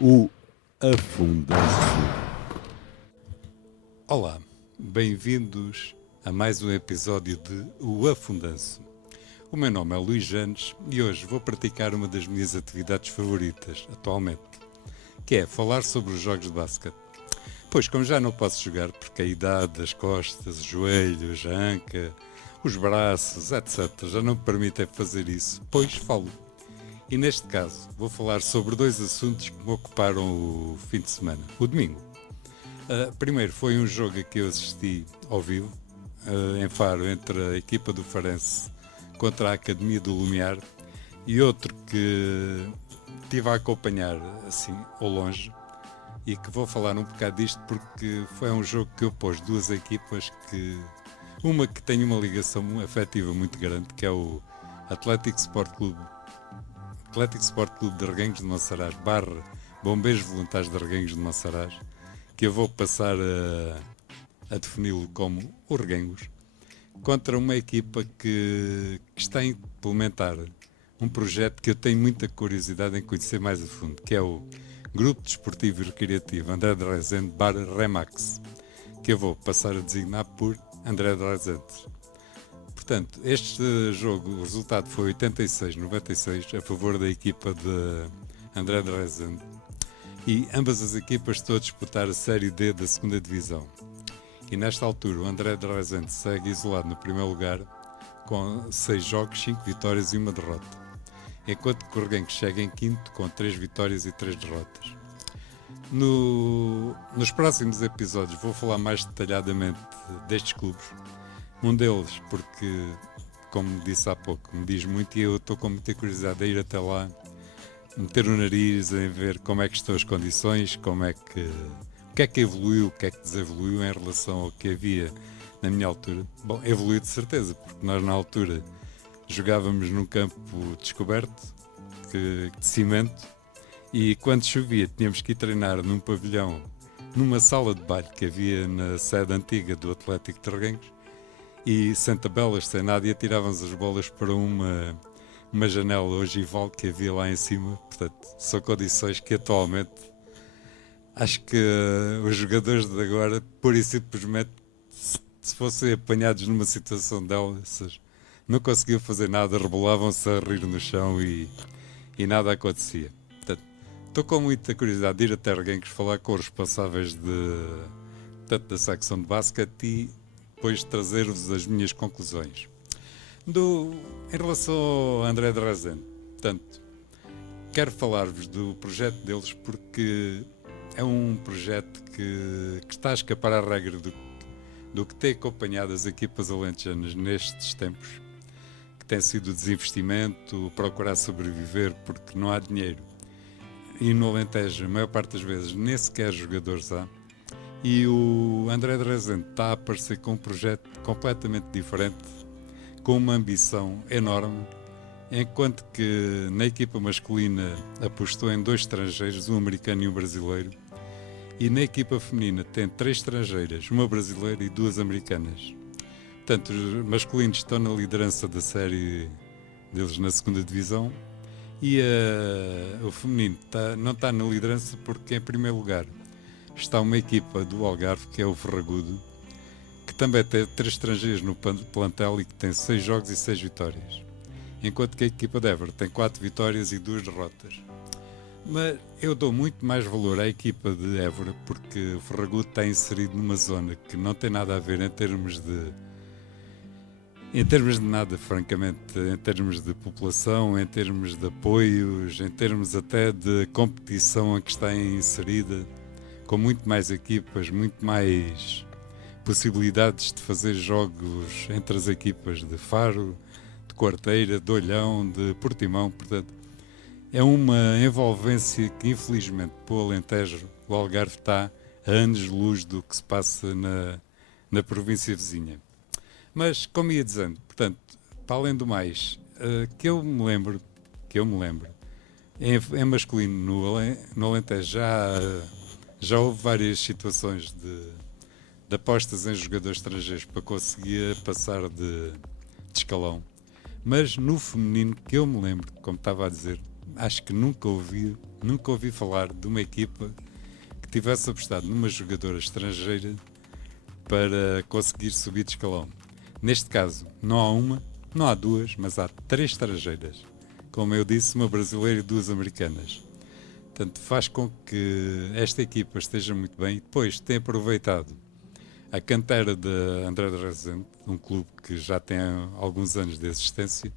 O Afundanço. Olá, bem-vindos a mais um episódio de O Afundanço. O meu nome é Luís Janes e hoje vou praticar uma das minhas atividades favoritas atualmente, que é falar sobre os jogos de basquete. Pois, como já não posso jogar porque a idade, as costas, os joelhos, a anca, os braços, etc. já não me permitem fazer isso, pois falo. E neste caso, vou falar sobre dois assuntos que me ocuparam o fim de semana, o domingo. Primeiro foi um jogo a que eu assisti ao vivo, em Faro, entre a equipa do Farense contra a Academia do Lumiar, e outro que estive a acompanhar assim ao longe, e que vou falar um bocado disto porque foi um jogo que opôs duas equipas que... Uma que tem uma ligação afetiva muito grande, que é o Atlético Sport Clube de Reguengos de Monsaraz / Bombeiros Voluntários de Reguengos de Monsaraz, que eu vou passar a defini-lo como o Reguengos, contra uma equipa que está a implementar um projeto que eu tenho muita curiosidade em conhecer mais a fundo, que é o Grupo Desportivo e Recreativo André de Rezende / Remax, que eu vou passar a designar por André de Rezende. Portanto, este jogo, o resultado foi 86-96 a favor da equipa de André de Rezende, e ambas as equipas estão a disputar a Série D da 2ª Divisão. E nesta altura o André de Rezende segue isolado no primeiro lugar com 6 jogos, 5 vitórias e 1 derrota, enquanto que o Reguengos chega em quinto com 3 vitórias e 3 derrotas. Nos próximos episódios vou falar mais detalhadamente destes clubes. Um deles porque, como disse há pouco, me diz muito e eu estou com muita curiosidade de ir até lá, meter o nariz em ver como é que estão as condições, o que é que evoluiu, o que é que desevoluiu em relação ao que havia na minha altura. Bom, evoluiu de certeza, porque nós na altura jogávamos num campo descoberto, de cimento, e quando chovia tínhamos que ir treinar num pavilhão, numa sala de baile que havia na sede antiga do Atlético de Reguengos, e sem tabelas, sem nada, e atirávamos as bolas para uma janela ogival que havia lá em cima. Portanto, são condições que atualmente acho que os jogadores de agora, pura e simplesmente, se fossem apanhados numa situação delas, não conseguiam fazer nada, rebolavam-se a rir no chão e nada acontecia. Portanto, estou com muita curiosidade de ir até Reguengos falar com os responsáveis da secção de basquete e depois trazer-vos as minhas conclusões. Em relação ao André de Rezende, portanto, quero falar-vos do projeto deles porque é um projeto que está a escapar à regra do que tem acompanhado as equipas alentejanas nestes tempos, que tem sido o desinvestimento, procurar sobreviver porque não há dinheiro. E no Alentejo, a maior parte das vezes, nem sequer jogadores há. E o André de Rezende está a aparecer com um projeto completamente diferente, com uma ambição enorme, enquanto que na equipa masculina apostou em 2 estrangeiros, um americano e um brasileiro, e na equipa feminina tem 3 estrangeiras, uma brasileira e 2 americanas. Portanto, os masculinos estão na liderança da série deles na 2ª Divisão, e o feminino não está na liderança porque, em primeiro lugar, está uma equipa do Algarve, que é o Ferragudo, que também tem 3 estrangeiros no plantel e que tem 6 jogos e 6 vitórias. Enquanto que a equipa de Évora tem 4 vitórias e 2 derrotas. Mas eu dou muito mais valor à equipa de Évora porque o Ferragudo está inserido numa zona que não tem nada a ver em termos de nada, francamente, em termos de população, em termos de apoios, em termos até de competição a que está inserida, com muito mais equipas, muito mais possibilidades de fazer jogos entre as equipas de Faro, de Quarteira, de Olhão, de Portimão. Portanto, é uma envolvência que, infelizmente, para o Alentejo, o Algarve está a anos-luz do que se passa na província vizinha. Mas, como ia dizendo, portanto, para além do mais, que eu me lembro, em masculino no Alentejo já houve várias situações de apostas em jogadores estrangeiros para conseguir passar de escalão. Mas no feminino, que eu me lembro, como estava a dizer, acho que nunca ouvi falar de uma equipa que tivesse apostado numa jogadora estrangeira para conseguir subir de escalão. Neste caso, não há uma, não há duas, mas há 3 estrangeiras. Como eu disse, uma brasileira e 2 americanas. Portanto, faz com que esta equipa esteja muito bem e depois tem aproveitado a cantera de André de Rezende, um clube que já tem alguns anos de existência,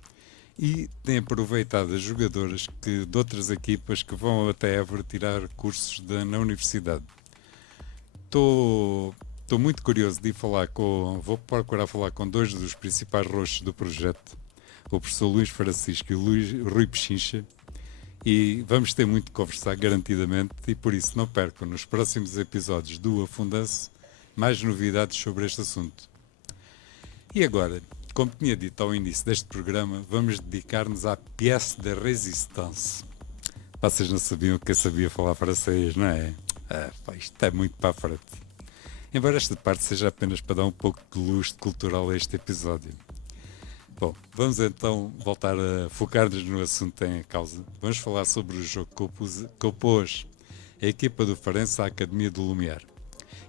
e tem aproveitado as jogadoras de outras equipas que vão até Évora tirar cursos na universidade. Estou muito curioso de ir falar vou procurar falar com 2 dos principais rostos do projeto, o professor Luís Francisco e o Rui Pechincha, e vamos ter muito de conversar garantidamente, e por isso não percam nos próximos episódios do Afundance mais novidades sobre este assunto. E agora, como tinha dito ao início deste programa, vamos dedicar-nos à pièce de résistance. Vocês não sabiam que eu sabia falar francês, não é? Isto é muito para a frente. Embora esta parte seja apenas para dar um pouco de luz cultural a este episódio. Bom, vamos então voltar a focar-nos no assunto em causa. Vamos falar sobre o jogo que opôs a equipa do Farense à Academia do Lumiar.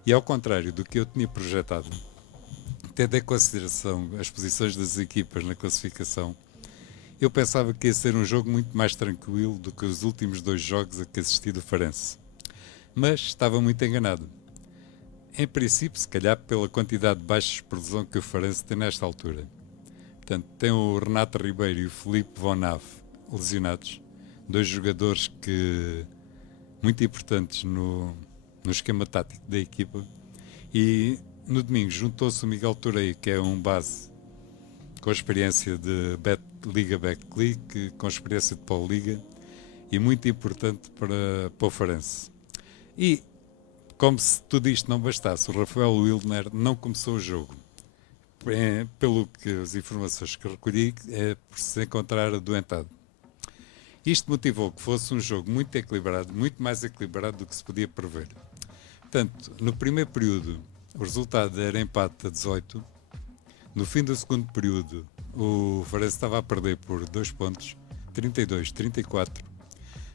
E ao contrário do que eu tinha projetado, tendo em consideração as posições das equipas na classificação, eu pensava que ia ser um jogo muito mais tranquilo do que os últimos 2 jogos a que assisti do Farense. Mas estava muito enganado. Em princípio, se calhar pela quantidade de baixa explosão que o Farense tem nesta altura. Portanto, tem o Renato Ribeiro e o Filipe Von Ave lesionados, 2 jogadores muito importantes no esquema tático da equipa, e no domingo juntou-se o Miguel Toureiro, que é um base com experiência de Liga Betclic, com experiência de Pauliga e muito importante para o Farense. E, como se tudo isto não bastasse, o Rafael Wildner não começou o jogo. Pelo que as informações que recolhi, é por se encontrar adoentado. Isto motivou que fosse um jogo muito equilibrado, muito mais equilibrado do que se podia prever. Portanto, no primeiro período, o resultado era empate a 18. No fim do segundo período, o Farense estava a perder por 2 pontos, 32-34.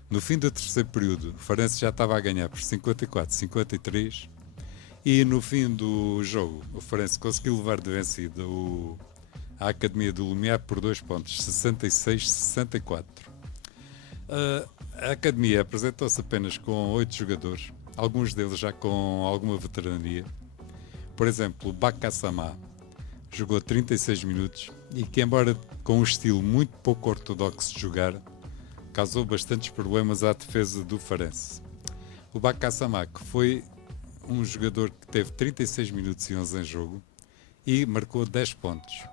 No fim do terceiro período, o Farense já estava a ganhar por 54-53. E no fim do jogo, o Farense conseguiu levar de vencida a Academia do Lumiar por 2 pontos, 66-64. A Academia apresentou-se apenas com 8 jogadores, alguns deles já com alguma veterania. Por exemplo, o Bakassama jogou 36 minutos e que, embora com um estilo muito pouco ortodoxo de jogar, causou bastantes problemas à defesa do Farense. O Bakassama, que foi um jogador que teve 36 minutos e 11 em jogo e marcou 10 pontos.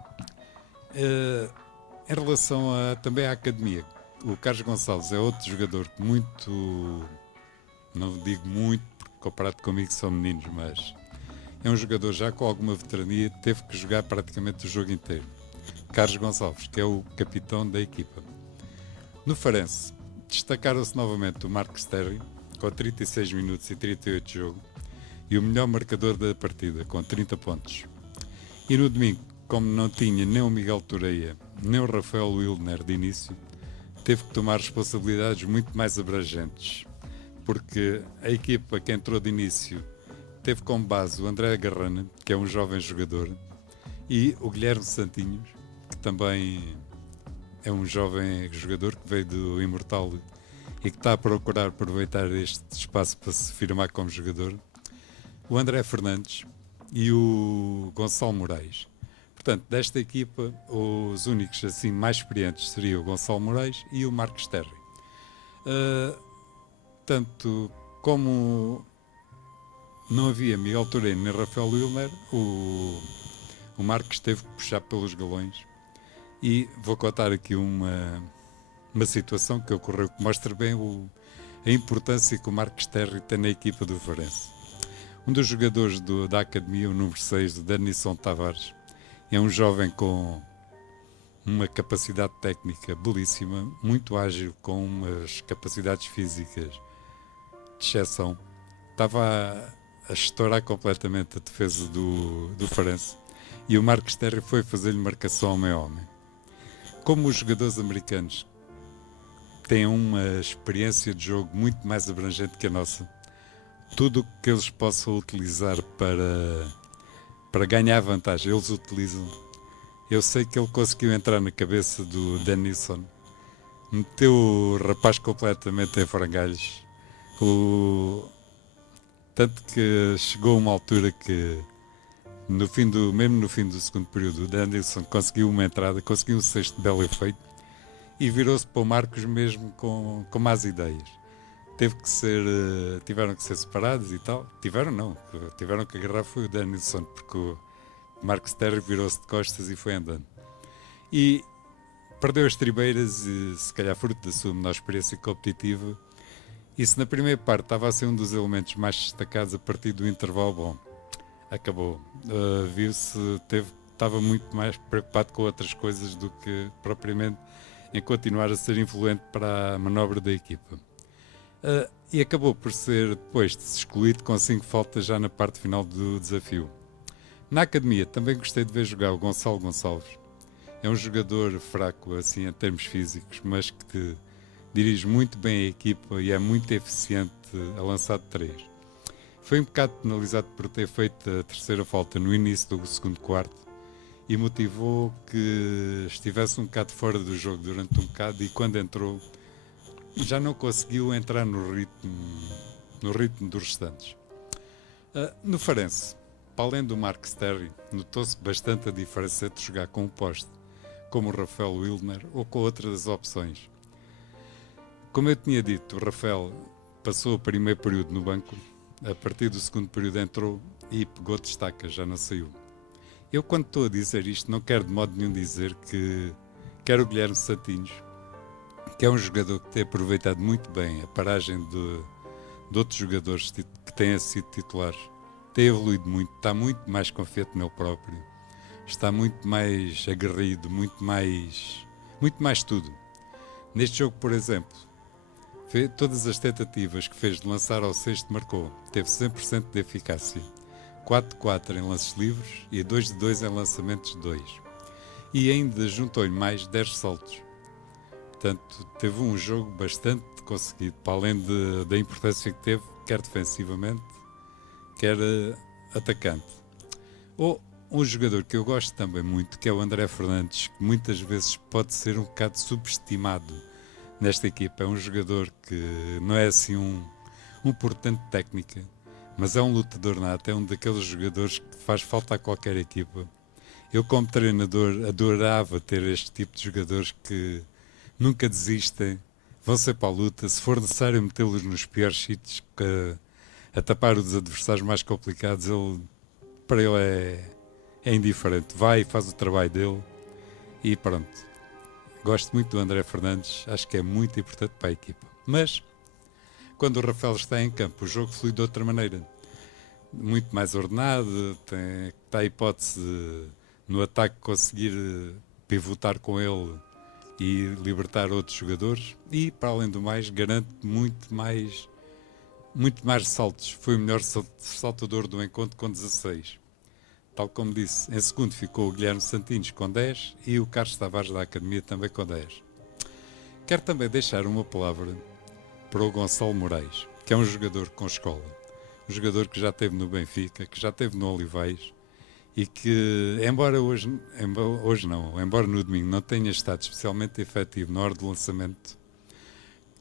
Em relação também à Academia, o Carlos Gonçalves é outro jogador que não digo muito, porque comparado comigo são meninos, mas é um jogador já com alguma veterania, teve que jogar praticamente o jogo inteiro. Carlos Gonçalves, que é o capitão da equipa. No Farense, destacaram-se novamente o Marcos Terry, com 36 minutos e 38 de jogo, e o melhor marcador da partida, com 30 pontos. E no domingo, como não tinha nem o Miguel Toureia, nem o Rafael Wildner de início, teve que tomar responsabilidades muito mais abrangentes, porque a equipa que entrou de início teve como base o André Garrana, que é um jovem jogador, e o Guilherme Santinhos, que também é um jovem jogador que veio do Imortal e que está a procurar aproveitar este espaço para se firmar como jogador, o André Fernandes e o Gonçalo Moraes. Portanto, desta equipa, os únicos assim mais experientes seriam o Gonçalo Moraes e o Marcos Terry. Tanto como não havia Miguel Toureiro nem Rafael Wilmer, o Marcos teve que puxar pelos galões. E vou contar aqui uma situação que ocorreu que mostra bem a importância que o Marcos Terry tem na equipa do Farense. Um dos jogadores da Academia, o número 6, o Denilson Tavares, é um jovem com uma capacidade técnica belíssima, muito ágil, com umas capacidades físicas de exceção. Estava a estourar completamente a defesa do Farense e o Marcos Terry foi fazer-lhe marcação homem a homem. Como os jogadores americanos têm uma experiência de jogo muito mais abrangente que a nossa. Tudo o que eles possam utilizar para ganhar vantagem, eles utilizam. Eu sei que ele conseguiu entrar na cabeça do Denilson, meteu o rapaz completamente em frangalhos. Tanto que chegou uma altura que mesmo no fim do segundo período, o Denilson conseguiu uma entrada, conseguiu um sexto belo efeito e virou-se para o Marcos mesmo com más ideias. Tiveram que ser separados e tal. Tiveram que agarrar foi o Denilson, porque o Marcos Terry virou-se de costas e foi andando. E perdeu as tribeiras, e, se calhar fruto da sua menor experiência competitiva. E se na primeira parte estava a ser um dos elementos mais destacados, a partir do intervalo, bom, acabou. Estava muito mais preocupado com outras coisas do que propriamente em continuar a ser influente para a manobra da equipa. E acabou por ser depois de se excluído com 5 faltas já na parte final do desafio. Na academia também gostei de ver jogar o Gonçalo Gonçalves. É um jogador fraco assim em termos físicos, mas que dirige muito bem a equipa e é muito eficiente a lançar de 3. Foi um bocado penalizado por ter feito a terceira falta no início do segundo quarto e motivou que estivesse um bocado fora do jogo durante um bocado, e quando entrou já não conseguiu entrar no ritmo dos restantes. No Farense, para além do Marcos Terry, notou-se bastante a diferença entre jogar com um poste como o Rafael Wildner ou com outras opções. Como eu tinha dito, o Rafael passou o primeiro período no banco, a partir do segundo período entrou e pegou destaca, já não saiu. Eu, quando estou a dizer isto, não quero de modo nenhum dizer que quero o Guilherme Santinhos, que é um jogador que tem aproveitado muito bem a paragem de outros jogadores que têm sido titulares. Tem evoluído muito, está muito mais confiante nele próprio, está muito mais aguerrido, muito mais tudo. Neste jogo, por exemplo, todas as tentativas que fez de lançar ao sexto marcou, teve 100% de eficácia, 4-4 em lances livres e 2-2 em lançamentos de 2. E ainda juntou-lhe mais 10 saltos. Portanto, teve um jogo bastante conseguido, para além da importância que teve, quer defensivamente, quer atacante. Ou um jogador que eu gosto também muito, que é o André Fernandes, que muitas vezes pode ser um bocado subestimado nesta equipa. É um jogador que não é assim um portento de técnica, mas é um lutador nato, é um daqueles jogadores que faz falta a qualquer equipa. Eu, como treinador, adorava ter este tipo de jogadores que nunca desistem, vão ser para a luta, se for necessário metê-los nos piores sítios, a tapar os adversários mais complicados, para ele é indiferente, vai e faz o trabalho dele e pronto. Gosto muito do André Fernandes, acho que é muito importante para a equipa. Mas, quando o Rafael está em campo, o jogo flui de outra maneira. Muito mais ordenado, está a hipótese de, no ataque, conseguir pivotar com ele e libertar outros jogadores. E, para além do mais, garante muito mais saltos. Foi o melhor saltador do encontro com 16. Tal como disse, em segundo ficou o Guilherme Santinhos com 10 e o Carlos Tavares da Academia também com 10. Quero também deixar uma palavra para o Gonçalo Moraes, que é um jogador com escola. Um jogador que já esteve no Benfica, que já esteve no Olivais e que, embora no domingo não tenha estado especialmente efetivo na hora de lançamento,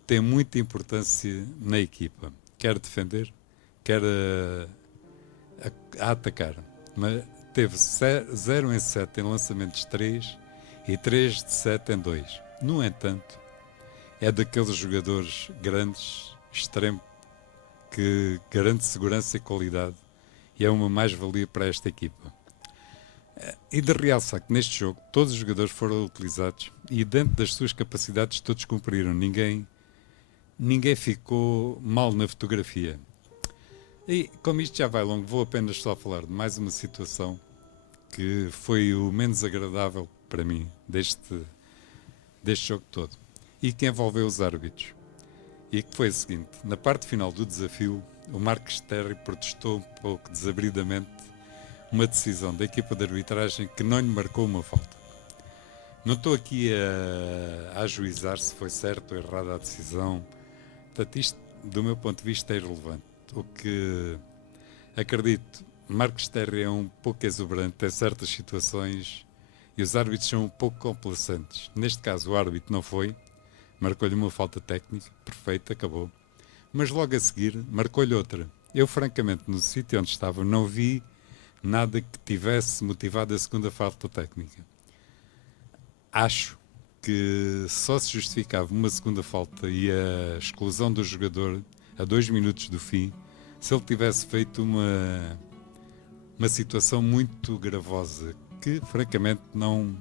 tem muita importância na equipa. Quer defender, quer a atacar. Mas teve 0 em 7 em lançamentos 3 e 3 de 7 em 2. No entanto, é daqueles jogadores grandes, extremo, que garante segurança e qualidade e é uma mais-valia para esta equipa. E de realçar que neste jogo todos os jogadores foram utilizados e dentro das suas capacidades todos cumpriram. Ninguém ficou mal na fotografia. E como isto já vai longo, vou apenas só falar de mais uma situação que foi o menos agradável para mim deste jogo todo e que envolveu os árbitros. E que foi o seguinte: na parte final do desafio, o Marcos Terry protestou um pouco desabridamente uma decisão da equipa de arbitragem que não lhe marcou uma falta. Não estou aqui a ajuizar se foi certo ou errada a decisão. Portanto, isto, do meu ponto de vista, é irrelevante. O que acredito, Marcos Terra é um pouco exuberante em certas situações e os árbitros são um pouco complacentes. Neste caso, o árbitro não foi, marcou-lhe uma falta técnica, perfeita, acabou. Mas logo a seguir, marcou-lhe outra. Eu, francamente, no sítio onde estava, não vi nada que tivesse motivado a segunda falta técnica. Acho que só se justificava uma segunda falta e a exclusão do jogador a 2 minutos do fim se ele tivesse feito uma situação muito gravosa que francamente não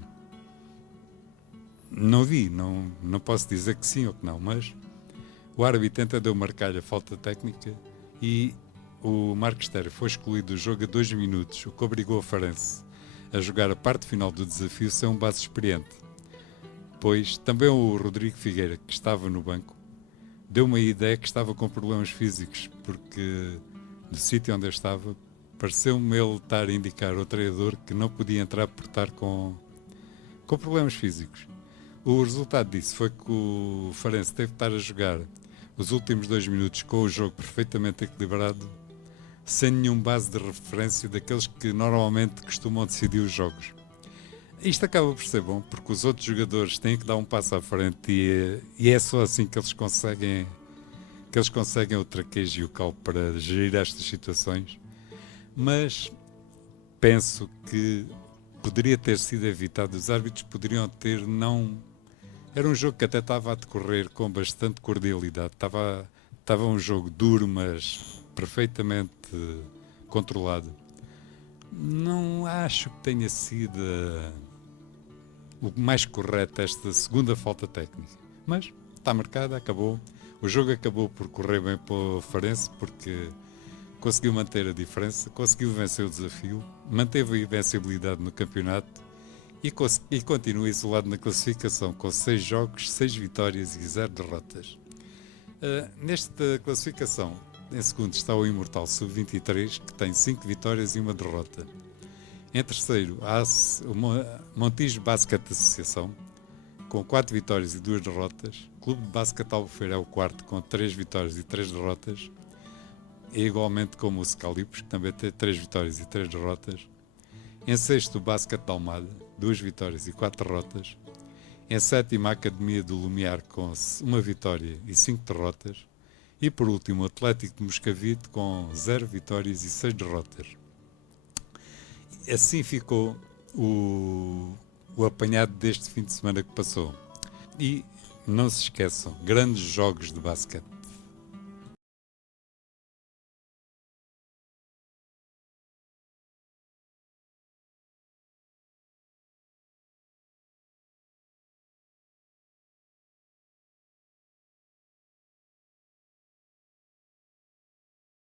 vi, não posso dizer que sim ou que não, mas o árbitro entendeu marcar a falta técnica e o Marcos Terra foi excluído do jogo a 2 minutos, o que obrigou a Farense a jogar a parte final do desafio sem um base experiente. Pois também o Rodrigo Figueira, que estava no banco, deu uma ideia que estava com problemas físicos, porque do sítio onde eu estava, pareceu-me ele estar a indicar ao treinador que não podia entrar por estar com problemas físicos. O resultado disso foi que o Farense teve de estar a jogar os últimos 2 minutos com o jogo perfeitamente equilibrado, sem nenhum base de referência daqueles que normalmente costumam decidir os jogos. Isto acaba por ser bom, porque os outros jogadores têm que dar um passo à frente e é só assim que eles conseguem o traquejo e o cal para gerir estas situações. Mas penso que poderia ter sido evitado, os árbitros poderiam ter não... Era um jogo que até estava a decorrer com bastante cordialidade, estava um jogo duro, mas perfeitamente controlado. Não acho que tenha sido o mais correto esta segunda falta técnica, mas está marcada, acabou. O jogo acabou por correr bem para o Farense porque conseguiu manter a diferença, conseguiu vencer o desafio, manteve a invencibilidade no campeonato e continua isolado na classificação com 6 jogos, 6 vitórias e 0 derrotas. Nesta classificação, em segundo está o Imortal Sub-23, que tem 5 vitórias e 1 derrota. Em terceiro, há o Montijo Basket Associação, com 4 vitórias e 2 derrotas. O Clube de Basquete Albufeira é o quarto, com 3 vitórias e 3 derrotas. É igualmente como o Scalipos, que também tem 3 vitórias e 3 derrotas. Em sexto, o Basquete de Almada, 2 vitórias e 4 derrotas. Em sétimo, a Academia do Lumiar, com 1 vitória e 5 derrotas. E por último, o Atlético de Moscavide, com 0 vitórias e 6 derrotas. Assim ficou o apanhado deste fim de semana que passou. E não se esqueçam, grandes jogos de basquete.